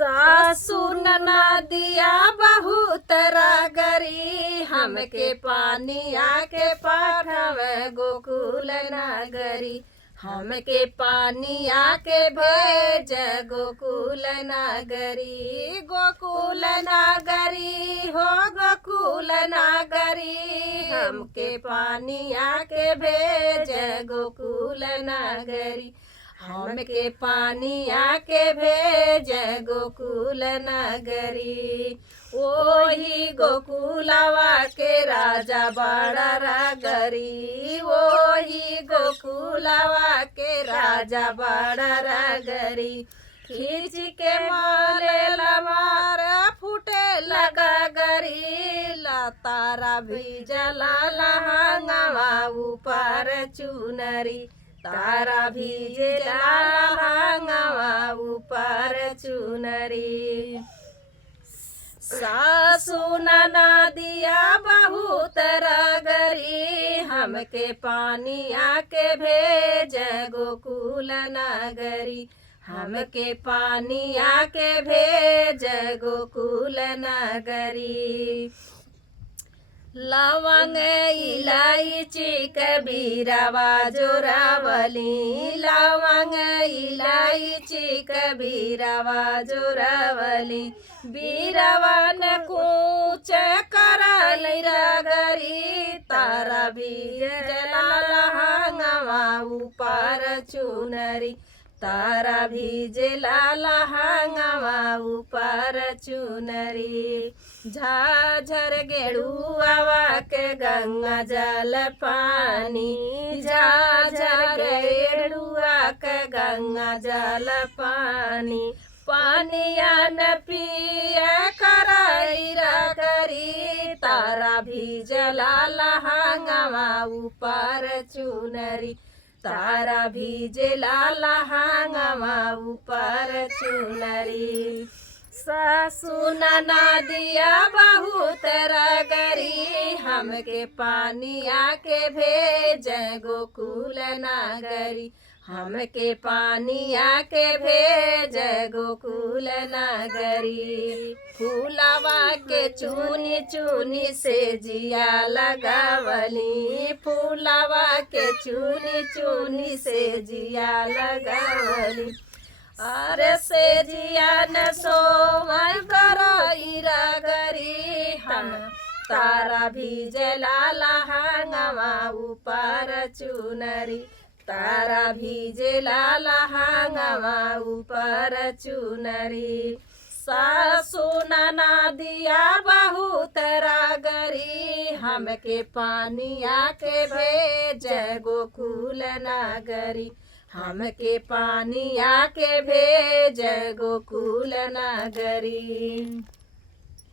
सासुर नदिया बहुत रागरी, हमके पानिया के पाठवे गोकुल नगरी। हमके पानिया के भेज गोकुल नगरी। गोकुल नगरी हो गोकुल नगरी, हमके पानिया के भेज गोकुल नगरी। हमके पानिया के भेज गोकुल नगरी। ओही गोकुलवा के राजा बड़ा रगरी। ओही गोकुलवा के राजा बड़ा रगरी। खींच के मारे लमार फूटे लगा गरी। तारा भी जला लहंगवा ऊपर चुनरी। तारा भी जला लहंगवा ऊपर चुनरी। सासु नदिया बहुत रगरी, हमके पानिया के भेज गोकुल नगरी। हमके पानिया के भेज गोकुल नगरी। लवंग इलायची कबीरवा जोरावली। लवंग इलायची कबीरवा जोरावली। बीरवन कूच करल रगरी। तारा भी जला लहंगवा ऊपर चुनरी। तारा भी जला लहंगवा ऊपर चुनरी। झाझर गेड़ुआ के गंगा जल पानी। झाझर गेड़ुआ के गंगा जल पानी। पानिया न पिए कराई रगरी। तारा भी जला लहंगवा ऊपर चुनरी। तारा भी जला लहंगवा ऊपर चुनरी। सासु नदिया बहुत रगरी, हमके पानिया के भेज गोकुल नगरी। हमके पानिया के भेज गोकुल नगरी। फूलवा के चुनी चुनी से जिया लगावली। फूलवा के चुनी चुनी से जिया लगावली। अरे से जिया न सोमय करई रगरी। हम तारा भी जला लहंगवा ऊपर चुनरी। तारा भी जला लहंगवा ऊपर चुनरी। सासु नदिया बहुत रगरी, हमके पानिया के भेज गोकुल नगरी। हमके पानिया के भेज गोकुल नगरी।